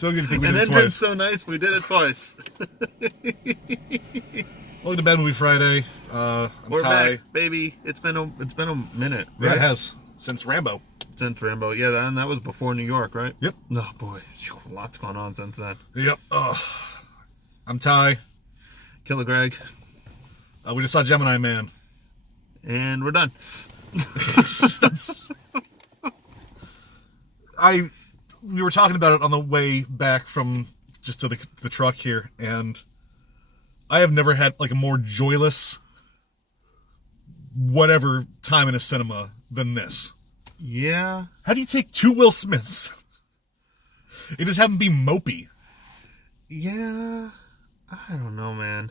So good to think we An did it entrance twice. so nice, we did it twice. Welcome to Bad Movie Friday. I'm We're Ty. back, baby. It's been a minute. Yeah, Right? it has. Since Rambo. Since Rambo. Yeah, and that was before New York, right? Yep. Oh, boy. Lots gone on since then. Yep. I'm Ty. Killer Greg. We just saw Gemini Man. And we're done. We were talking about it on the way back from just to the truck here, and I have never had like a more joyless whatever time in a cinema than this. Yeah. How do you take two Will Smiths and just have them be mopey? Yeah. I don't know, man.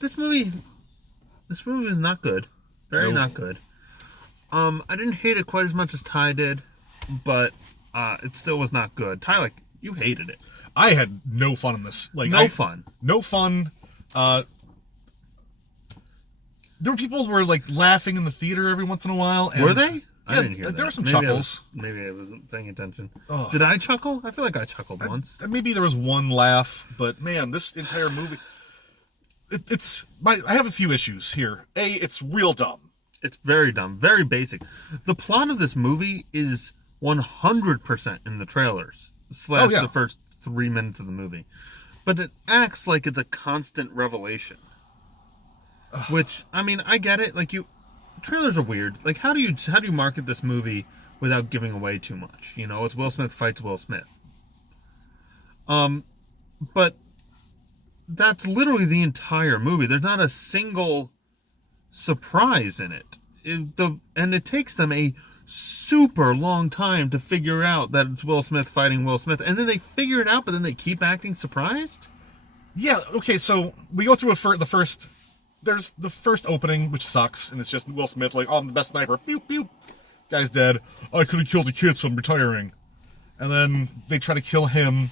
This movie is not good. Very not good. I didn't hate it quite as much as Ty did, but it still was not good. Ty, like, you hated it. I had no fun in this. Like No fun. No fun. There were people who were like laughing in the theater every once in a while. And, Were they? I Yeah, didn't hear that. there were some Maybe chuckles. Maybe I wasn't paying attention. Oh. Did I chuckle? I feel like I chuckled once. Maybe there was one laugh, but man, this entire movie. I have a few issues here. A, it's real dumb. It's very dumb, very basic. The plot of this movie is 100% in the trailers / the first 3 minutes of the movie, but it acts like it's a constant revelation. Which, I mean, I get it. Like, trailers are weird. Like, how do you market this movie without giving away too much? You know, it's Will Smith fights Will Smith. But that's literally the entire movie. There's not a single surprise in it. And it takes them a super long time to figure out that it's Will Smith fighting Will Smith. And then they figure it out, but then they keep acting surprised? Yeah, okay, so we go through there's the first opening, which sucks, and it's just Will Smith like, oh, I'm the best sniper. Pew, pew. Guy's dead. I could have killed a kid, so I'm retiring. And then they try to kill him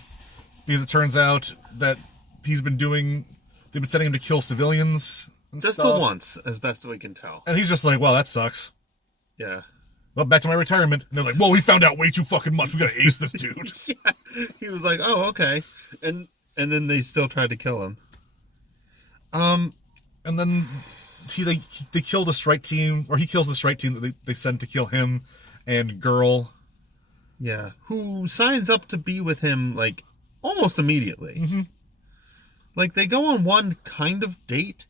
because it turns out that they've been sending him to kill civilians and Just stuff. the once, as best we can tell. And he's just like, well, that sucks. Yeah. Well, back to my retirement. And they're like, well, we found out way too fucking much. We gotta ace this dude. Yeah. He was like, oh, okay. And then they still tried to kill him. And then they kill the strike team, or he kills the strike team that they send to kill him and Girl. Yeah. Who signs up to be with him, like, almost immediately. Mm-hmm. Like, they go on one kind of date.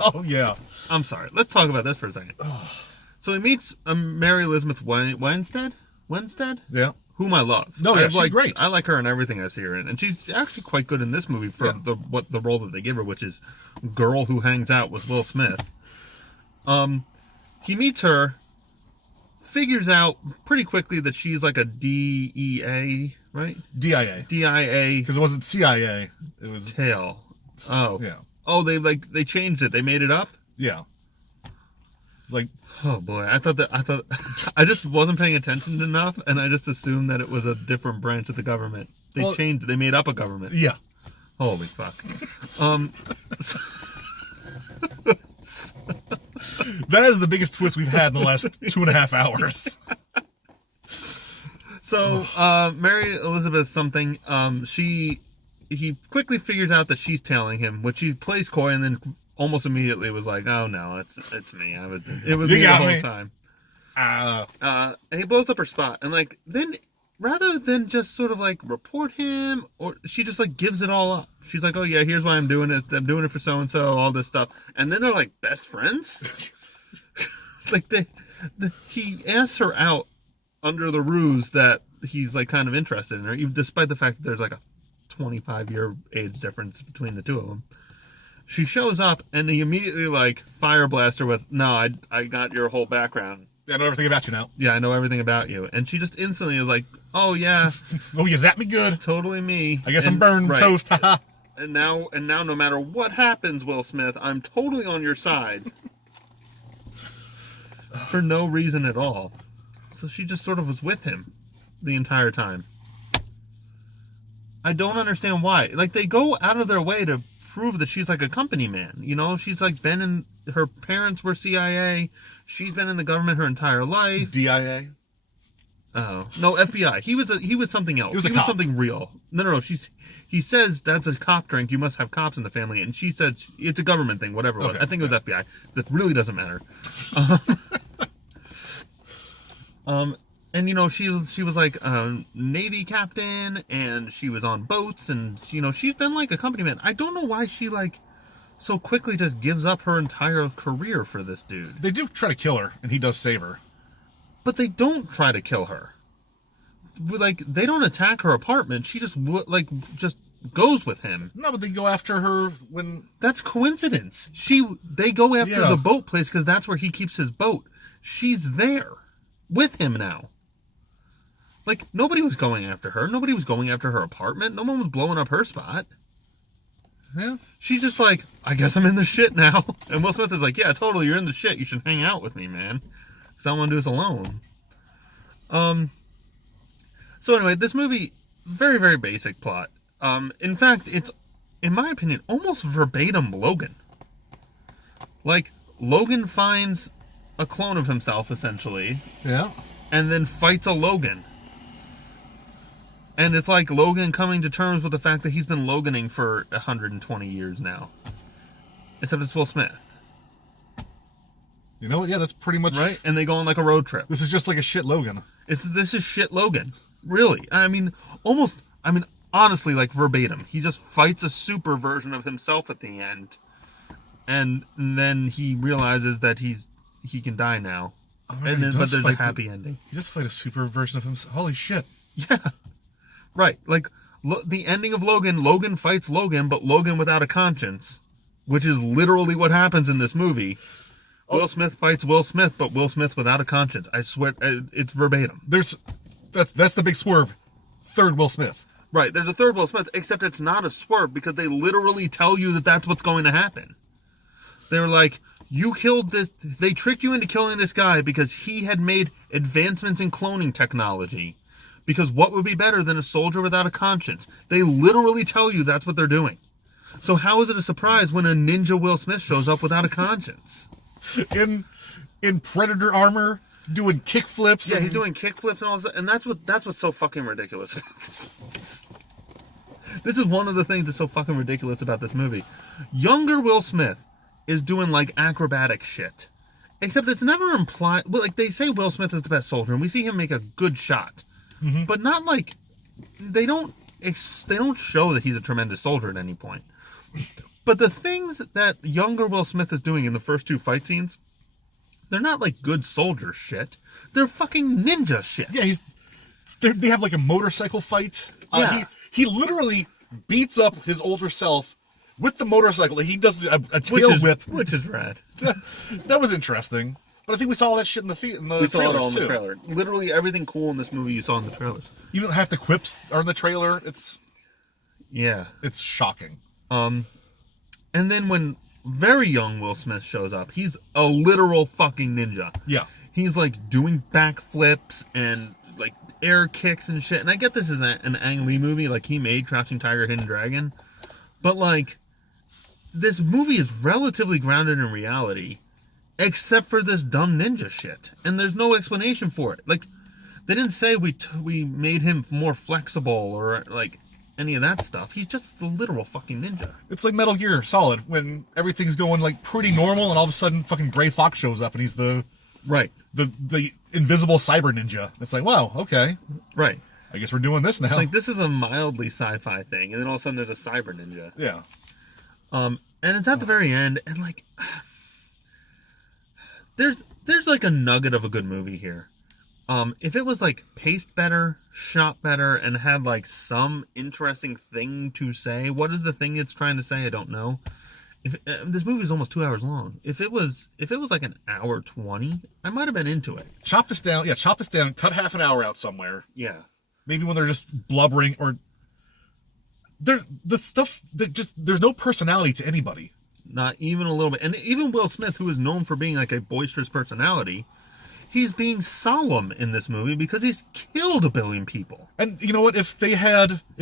Oh, yeah. I'm sorry. Let's talk about this for a second. So he meets Mary Elizabeth Winstead? Yeah. Whom I love. No, yeah, she's great. I like her in everything I see her in. And she's actually quite good in this movie for the role that they give her, which is girl who hangs out with Will Smith. He meets her, figures out pretty quickly that she's like a DEA, right? DIA. DIA. Because it wasn't CIA. It was... Tail. Oh. Yeah. Oh, they changed it. They made it up? Yeah. It's like... Oh boy, I I just wasn't paying attention enough, and I just assumed that it was a different branch of the government. They made up a government. Yeah. Holy fuck. That is the biggest twist we've had in the last 2.5 hours. So, Mary Elizabeth something, he quickly figures out that she's tailing him, which he plays coy, and then almost immediately was like, oh no, it's me. It was me the whole time. And he blows up her spot, and like, then rather than just sort of like report him, or she just like gives it all up. She's like, oh yeah, here's why I'm doing it. I'm doing it for so and so, all this stuff, and then they're like best friends. Like he asks her out under the ruse that he's like kind of interested in her, even despite the fact that there's like a 25-year age difference between the two of them. She shows up, and he immediately, like, fire blast her with, no, I got your whole background. I know everything about you now. Yeah, I know everything about you. And she just instantly is like, oh, yeah. Oh, you zapped me good. Totally me. I guess I'm burned toast. Haha. and now, no matter what happens, Will Smith, I'm totally on your side. For no reason at all. So she just sort of was with him the entire time. I don't understand why. Like, they go out of their way to prove that she's like a company man. You know, she's like been in, her parents were CIA. She's been in the government her entire life. DIA. Oh no, FBI. He was something else. He was a was cop. something real. No. He says that's a cop drink. You must have cops in the family, and she said it's a government thing. Whatever. It was. Okay, I think it was FBI. That really doesn't matter. And she was like a Navy captain, and she was on boats, and she's been like accompaniment. I don't know why she like so quickly just gives up her entire career for this dude. They do try to kill her, and he does save her. But they don't try to kill her. Like, they don't attack her apartment. She just just goes with him. No, but they go after her when... That's coincidence. They go after the boat place because that's where he keeps his boat. She's there with him now. Like, nobody was going after her. Nobody was going after her apartment. No one was blowing up her spot. Yeah. She's just like, I guess I'm in the shit now. And Will Smith is like, yeah, totally, you're in the shit. You should hang out with me, man. Because I don't want to do this alone. So anyway, this movie, very, very basic plot. In fact, it's, in my opinion, almost verbatim Logan. Like, Logan finds a clone of himself, essentially. Yeah. And then fights a Logan. And it's like Logan coming to terms with the fact that he's been Loganing for 120 years now. Except it's Will Smith. You know what? Yeah, that's pretty much... Right? And they go on like a road trip. This is just like a shit Logan. This is shit Logan. Really. I mean, honestly, like verbatim. He just fights a super version of himself at the end. And then he realizes that he can die now. Oh, and then, but there's a happy ending. He just fight a super version of himself. Holy shit. Yeah. Right. Like, the ending of Logan fights Logan, but Logan without a conscience. Which is literally what happens in this movie. Will Smith fights Will Smith, but Will Smith without a conscience. I swear, it's verbatim. That's the big swerve. Third Will Smith. Right, there's a third Will Smith, except it's not a swerve because they literally tell you that that's what's going to happen. They were like, you killed this, they tricked you into killing this guy because he had made advancements in cloning technology. Because what would be better than a soldier without a conscience? They literally tell you that's what they're doing. So how is it a surprise when a ninja Will Smith shows up without a conscience? In Predator armor, doing kickflips. Yeah, he's doing kickflips and all that, and that's what's so fucking ridiculous about this. This is one of the things that's so fucking ridiculous about this movie. Younger Will Smith is doing like acrobatic shit, except it's never implied. Well, like they say, Will Smith is the best soldier, and we see him make a good shot, but not like they don't show that he's a tremendous soldier at any point. But the things that younger Will Smith is doing in the first two fight scenes, they're not like good soldier shit. They're fucking ninja shit. Yeah, they have like a motorcycle fight. Yeah. He literally beats up his older self with the motorcycle. He does a tail whip. Which is rad. That was interesting. But I think we saw all that shit in the We saw it all in the too. trailer. Literally everything cool in this movie you saw in the trailers. Even half the quips are in the trailer. It's shocking. And then when very young Will Smith shows up, he's a literal fucking ninja. Yeah. He's like doing backflips and like air kicks and shit. And I get this is an Ang Lee movie, like he made Crouching Tiger, Hidden Dragon. But like, this movie is relatively grounded in reality, except for this dumb ninja shit. And there's no explanation for it. Like, they didn't say we made him more flexible or like any of that stuff. He's just the literal fucking ninja. It's like Metal Gear Solid when everything's going like pretty normal and all of a sudden fucking Gray Fox shows up and he's the invisible cyber ninja. It's like, wow, okay. Right. I guess we're doing this now. Like, this is a mildly sci-fi thing, and then all of a sudden there's a cyber ninja. Yeah. And it's at the very end, and like, there's like a nugget of a good movie here. If it was like paced better, shot better, and had like some interesting thing to say, what is the thing it's trying to say? I don't know. This movie is almost 2 hours long. If it was like an hour 20, I might have been into it. Chop this down. Yeah, chop this down. Cut half an hour out somewhere. Yeah. Maybe when they're just blubbering or the stuff that just there's no personality to anybody. Not even a little bit. And even Will Smith, who is known for being like a boisterous personality, he's being solemn in this movie because he's killed 1 billion people. And you know what? If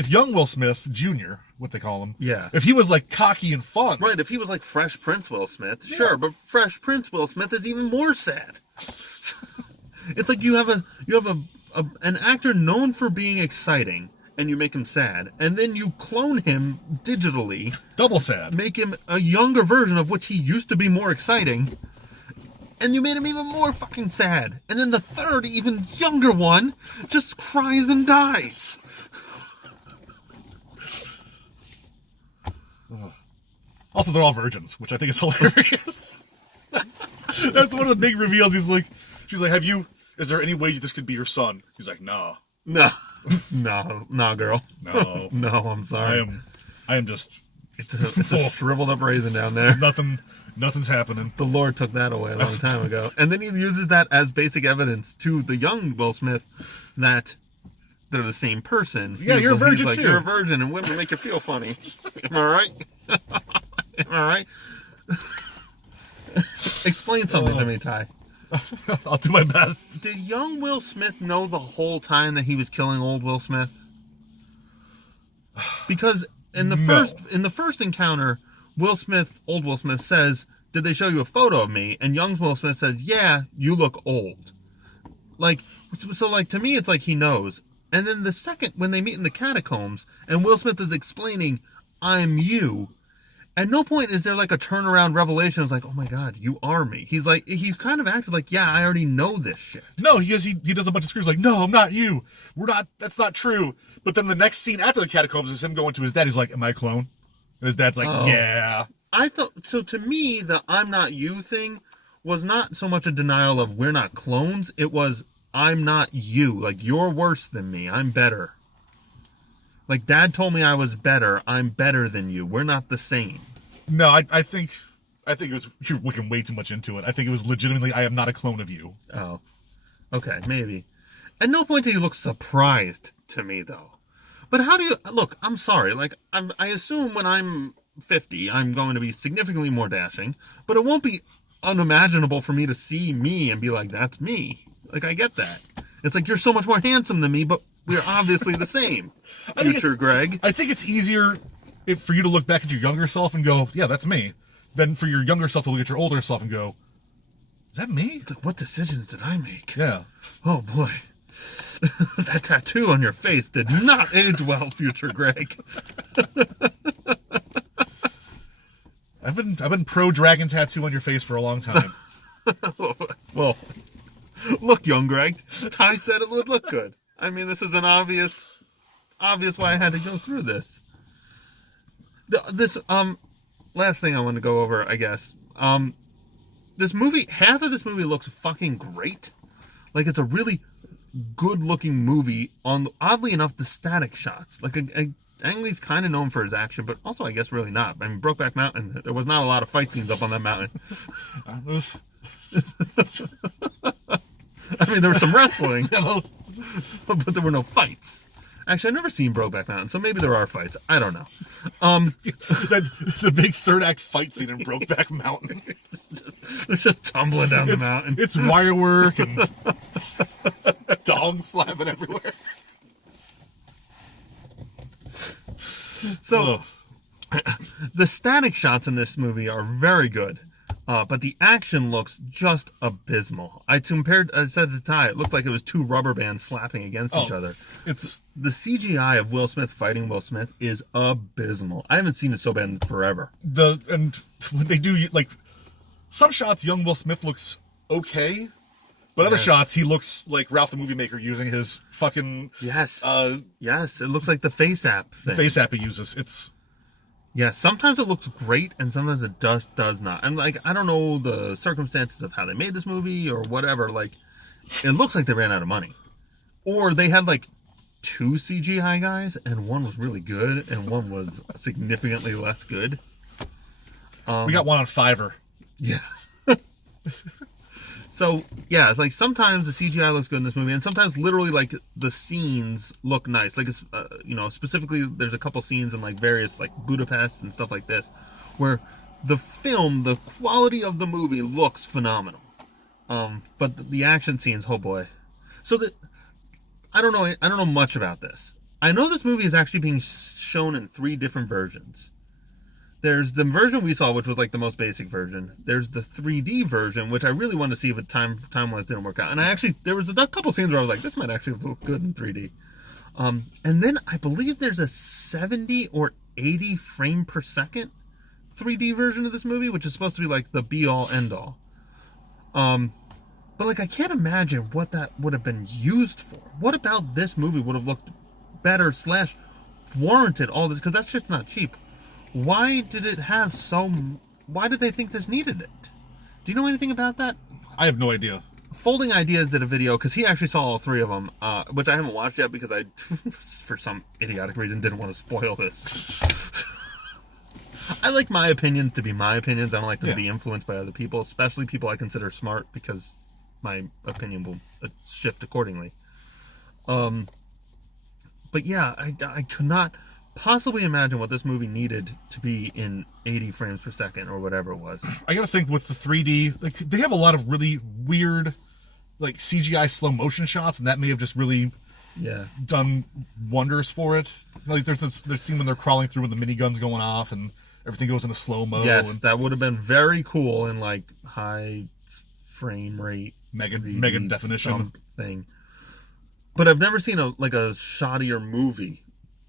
young Will Smith Jr., what they call him, yeah, if he was like cocky and fun, right? If he was like Fresh Prince Will Smith, sure, but Fresh Prince Will Smith is even more sad. It's like you have a an actor known for being exciting, and you make him sad, and then you clone him digitally, Double sad. make him a younger version of which he used to be more exciting, and you made him even more fucking sad. And then the third, even younger one, just cries and dies. Also, they're all virgins, which I think is hilarious. That's one of the big reveals. She's like, is there any way this could be your son? He's like, no. No, no, girl. No. No, I'm sorry. I am just, It's a shriveled up raisin down there. nothing's happening. The Lord took that away a long time ago. And then he uses that as basic evidence to the young Will Smith that they're the same person. Yeah, you're a virgin like, too. You're a virgin and women make you feel funny. Am I right? Am I right? Explain something to me, Ty. I'll do my best. Did young Will Smith know the whole time that he was killing old Will Smith? Because in the first encounter, old Will Smith says, "Did they show you a photo of me?" And young Will Smith says, "Yeah, you look old." To me, it's like he knows. And then the second, when they meet in the catacombs, and Will Smith is explaining, "I'm you," at no point is there like a turnaround revelation. It's like, "Oh my God, you are me." He's like, he kind of acted like, "Yeah, I already know this shit." No, he does a bunch of screams like, "No, I'm not you. That's not true." But then the next scene after the catacombs is him going to his dad. He's like, "Am I a clone?" And his dad's like, Oh. "Yeah." I thought, so to me, the "I'm not you" thing was not so much a denial of we're not clones. It was, I'm not you. Like, you're worse than me. I'm better. Like, Dad told me I was better. I'm better than you. We're not the same. No, I think it was, you're looking way too much into it. I think it was legitimately, I am not a clone of you. Oh. Okay, maybe. At no point did he look surprised to me, though. But how do you... Look, I'm sorry. Like, I assume when I'm 50, I'm going to be significantly more dashing. But it won't be unimaginable for me to see me and be like, that's me. Like, I get that. It's like, you're so much more handsome than me, but we're obviously the same. Future Greg. I think it's easier for you to look back at your younger self and go, yeah, that's me, than for your younger self to look at your older self and go, is that me? It's like, what decisions did I make? Yeah. Oh, boy. That tattoo on your face did not age well, future Greg. I've been pro dragon tattoo on your face for a long time. Well, look, young Greg. Ty said it would look good. I mean, this is an obvious why I had to go through this. This last thing I want to go over, I guess. This movie, half of this movie looks fucking great. Like, it's a really good-looking movie on, oddly enough, the static shots. Like, Ang Lee's kind of known for his action, but also, I guess, really not. I mean, Brokeback Mountain, there was not a lot of fight scenes up on that mountain. It was... I mean, there was some wrestling, but there were no fights. Actually, I've never seen Brokeback Mountain, so maybe there are fights. I don't know. The big third act fight scene in Brokeback Mountain. They're just tumbling down the mountain. It's wire work and dong slapping everywhere. So, the static shots in this movie are very good. But the action looks just abysmal. I said to Ty, it looked like it was two rubber bands slapping against each other. It's the CGI of Will Smith fighting Will Smith is abysmal. I haven't seen it so bad in forever. And when they do, like, some shots, young Will Smith looks okay, but other shots he looks like Ralph the Movie Maker using his fucking yes. It looks like the Face App thing. Face App he uses. It's sometimes it looks great, and sometimes it does not. And, like, I don't know the circumstances of how they made this movie or whatever. Like, it looks like they ran out of money. Or they had, like, 2 CGI guys, and one was really good, and one was significantly less good. We got one on Fiverr. Yeah. So, yeah, it's like sometimes the CGI looks good in this movie, and sometimes literally, like, the scenes look nice. Like, it's, specifically, there's a couple scenes in, like, various, like, Budapest and stuff like this, where the quality of the movie looks phenomenal. But the action scenes, oh boy. So, I don't know much about this. I know this movie is actually being shown in 3 different versions. There's the version we saw, which was like the most basic version. There's the 3D version, which I really wanted to see if it time-wise didn't work out. And there was a couple scenes where I was like, this might actually look good in 3D. And then I believe there's a 70 or 80 frame per second 3D version of this movie, which is supposed to be like the be-all, end-all. But like, I can't imagine what that would have been used for. What about this movie would have looked better / warranted all this? Because that's just not cheap. Why did it have why did they think this needed it? Do you know anything about that? I have no idea. Folding Ideas did a video, because he actually saw all 3 of them, which I haven't watched yet because I, for some idiotic reason, didn't want to spoil this. I like my opinions to be my opinions. I don't like them to be influenced by other people, especially people I consider smart, because my opinion will shift accordingly. But yeah, I could not possibly imagine what this movie needed to be in 80 frames per second or whatever it was. I gotta think with the 3D, like, they have a lot of really weird, like, CGI slow motion shots, and that may have just really done wonders for it. Like, there's scene when they're crawling through and the minigun's going off and everything goes into slow mo. Yes, that would have been very cool in like high frame rate, mega definition thing. But I've never seen a shoddier movie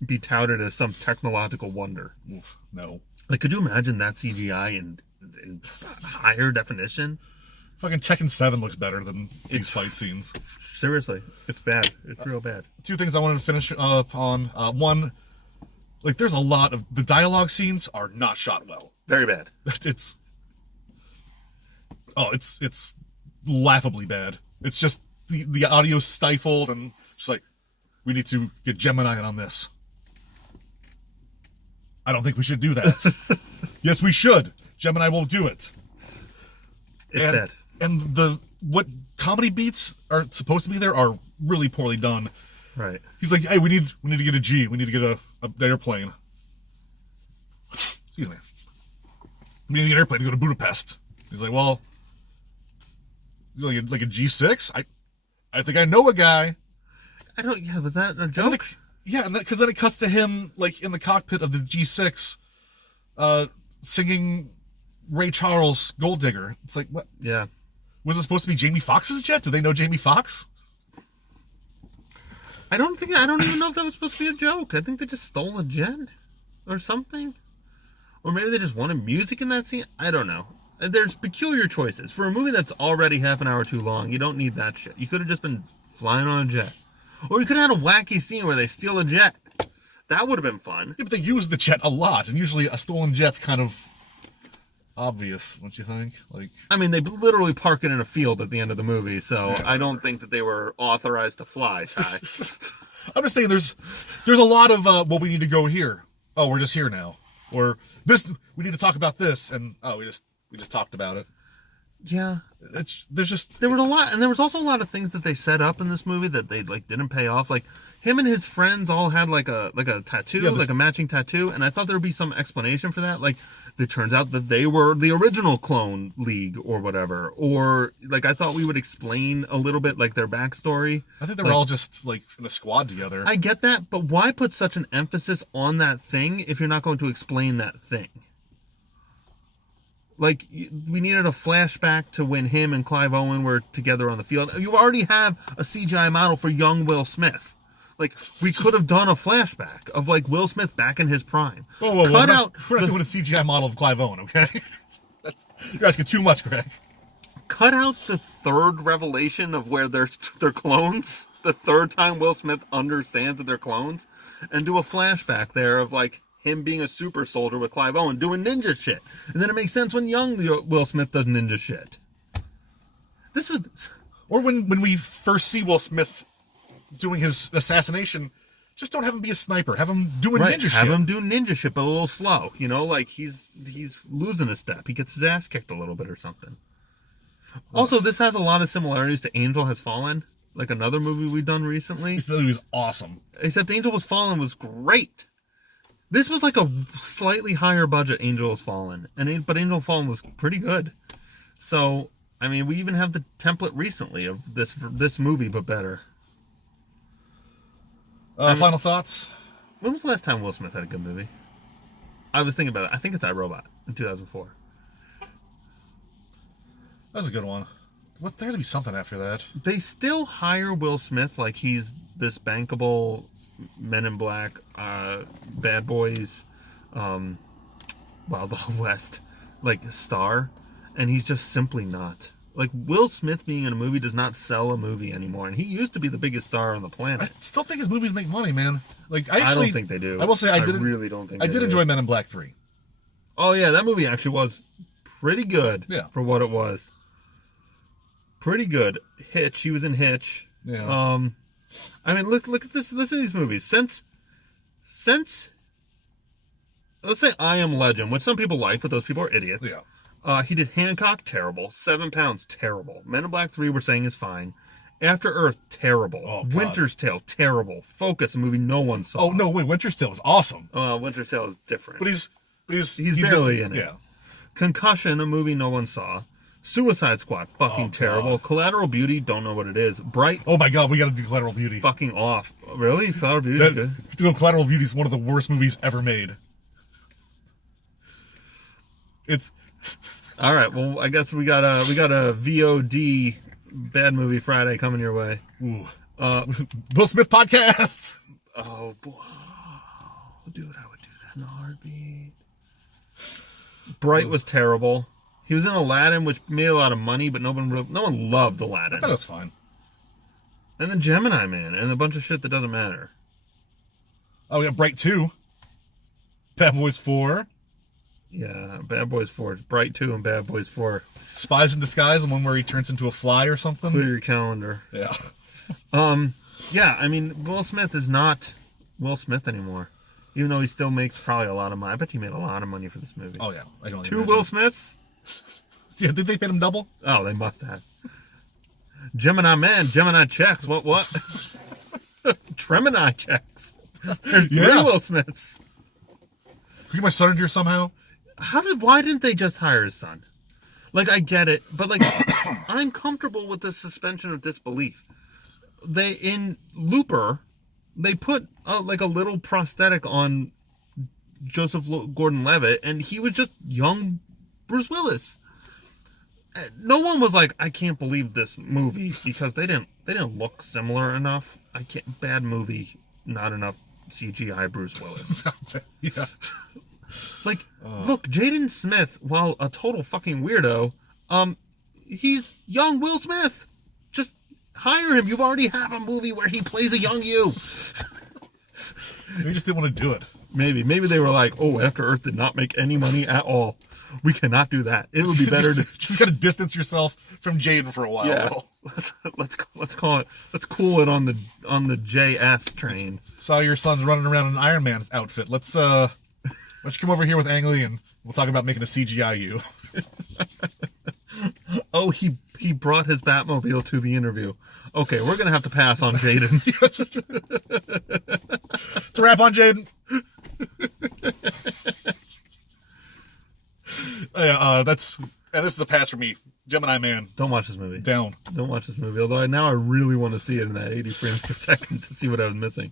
be touted as some technological wonder. Oof, no. Like, could you imagine that CGI in higher definition? Fucking Tekken 7 looks better than these fight scenes. Seriously, it's bad. It's real bad. 2 things I wanted to finish up on. One, like, there's a lot of the dialogue scenes are not shot well. Very bad. It's laughably bad. It's just the audio's stifled and just like, we need to get Gemini on this. I don't think we should do that. Yes, we should. Gemini will do it. It's bad. And what comedy beats are supposed to be there are really poorly done. Right. He's like, hey, we need to get a G. We need to get an airplane. Excuse me. We need to get an airplane to go to Budapest. He's like, well, like a G6? I think I know a guy. Was that a joke? Because then it cuts to him, like, in the cockpit of the G6, singing Ray Charles' Gold Digger. It's like, what? Yeah. Was it supposed to be Jamie Foxx's jet? Do they know Jamie Foxx? I don't even know if that was supposed to be a joke. I think they just stole a jet or something. Or maybe they just wanted music in that scene. I don't know. There's peculiar choices. For a movie that's already half an hour too long, you don't need that shit. You could have just been flying on a jet. Or you could have had a wacky scene where they steal a jet. That would have been fun. Yeah, but they use the jet a lot, and usually a stolen jet's kind of obvious, don't you think? Like, I mean, they literally park it in a field at the end of the movie, so I don't think that they were authorized to fly, Ty. I'm just saying there's a lot of, well, we need to go here. Oh, we're just here now. Or this, we need to talk about this, and we just talked about it. Yeah. There were a lot, and there was also a lot of things that they set up in this movie that they like didn't pay off. Like, him and his friends all had like a tattoo, like a matching tattoo, and I thought there would be some explanation for that. Like, it turns out that they were the original clone league or whatever. Or like, I thought we would explain a little bit like their backstory. I think they were all just like in a squad together. I get that, but why put such an emphasis on that thing if you're not going to explain that thing? Like, we needed a flashback to when him and Clive Owen were together on the field. You already have a CGI model for young Will Smith. Like, we could have done a flashback of, like, Will Smith back in his prime. Whoa. We're not doing a CGI model of Clive Owen, okay? You're asking too much, Greg. Cut out the third revelation of where they're clones. The third time Will Smith understands that they're clones. And do a flashback there of, like, him being a super soldier with Clive Owen doing ninja shit. And then it makes sense when young Will Smith does ninja shit. Or when we first see Will Smith doing his assassination, just don't have him be a sniper. Have him doing ninja shit. Have him do ninja shit, but a little slow. You know, like he's losing a step. He gets his ass kicked a little bit or something. Also, this has a lot of similarities to Angel Has Fallen, like another movie we've done recently. This movie was awesome. Except Angel Has Fallen was great. This was like a slightly higher budget Angel Has Fallen, but Angel Has Fallen was pretty good. So, I mean, we even have the template recently of this movie, but better. Final thoughts? When was the last time Will Smith had a good movie? I was thinking about it. I think it's iRobot in 2004. That was a good one. What, there had to be something after that. They still hire Will Smith like he's this bankable Men in Black, Bad Boys, Wild Wild West, like star, and he's just simply not. Like, Will Smith being in a movie does not sell a movie anymore, and he used to be the biggest star on the planet. I still think his movies make money, man. Like, I don't think they do. I will say I really don't think I did enjoy Men in Black 3. Oh yeah, that movie actually was pretty good. Yeah. For what it was. Pretty good. Hitch. He was in Hitch. Yeah. I mean, look at this. Listen to these movies. Since, let's say I Am Legend, which some people like, but those people are idiots. Yeah. He did Hancock, terrible. 7 Pounds, terrible. Men in Black 3, we're saying is fine. After Earth, terrible. Oh, God. Winter's Tale, terrible. Focus, a movie no one saw. Oh no, wait, Winter's Tale was awesome. Winter's Tale is different. But he's barely in it. Yeah. Concussion, a movie no one saw. Suicide Squad, fucking terrible. God. Collateral Beauty, don't know what it is. Bright. Oh my God, we got to do Collateral Beauty. Fucking off. Really? Collateral Beauty is good. Doing Collateral Beauty is one of the worst movies ever made. It's all right. Well, I guess we got a VOD bad movie Friday coming your way. Ooh. Will Smith podcast. Oh boy, dude, I would do that in a heartbeat. Bright was terrible. He was in Aladdin, which made a lot of money, but no one loved Aladdin. I thought it was fine. And then Gemini Man, and a bunch of shit that doesn't matter. Oh, we got Bright 2. Bad Boys 4. Yeah, Bad Boys 4. Bright 2 and Bad Boys 4. Spies in Disguise, the one where he turns into a fly or something. Clear your calendar. Yeah. Yeah, I mean, Will Smith is not Will Smith anymore. Even though he still makes probably a lot of money. I bet he made a lot of money for this movie. Oh, yeah. I can only 2 imagine. Will Smiths? Yeah, did they pay him double? Oh, they must have. Gemini Man, Gemini checks. What? Tremini checks. There's 3 Will Smiths. Can we get my son in here somehow? Why didn't they just hire his son? Like, I get it, but like, I'm comfortable with the suspension of disbelief. In Looper, they put like a little prosthetic on Joseph Gordon-Levitt, and he was just young Bruce Willis. No one was like, I can't believe this movie, because they didn't look similar enough. Bad movie, not enough CGI Bruce Willis. Yeah. Like, look, Jaden Smith, while a total fucking weirdo, he's young Will Smith. Just hire him. You've already have a movie where he plays a young you. Maybe just didn't want to do it. Maybe they were like, oh, After Earth did not make any money at all. We cannot do that. It would be better to just gotta distance yourself from Jaden for a while. Yeah. Let's cool it on the JS train. Saw your son's running around in Iron Man's outfit. Let's you come over here with Ang Lee and we'll talk about making a CGI you. Oh, he brought his Batmobile to the interview. Okay, we're gonna have to pass on Jaden. It's a wrap on Jaden. Yeah, this is a pass for me. Gemini Man. Don't watch this movie. Down. Don't watch this movie. Although now I really want to see it in that 80 frames per second to see what I was missing.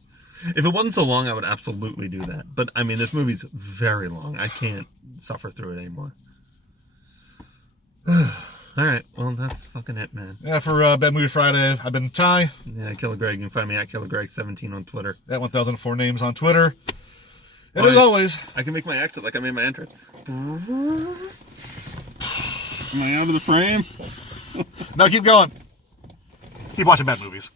If it wasn't so long, I would absolutely do that. But I mean, this movie's very long. I can't suffer through it anymore. All right, well, that's fucking it, man. Yeah, for Bad Movie Friday, I've been Ty. Yeah, Killer Greg. You can find me at KillerGreg17 on Twitter. At 1004 Names on Twitter. And as always, I can make my exit like I made my entrance. Am I out of the frame? No, keep going. Keep watching bad movies.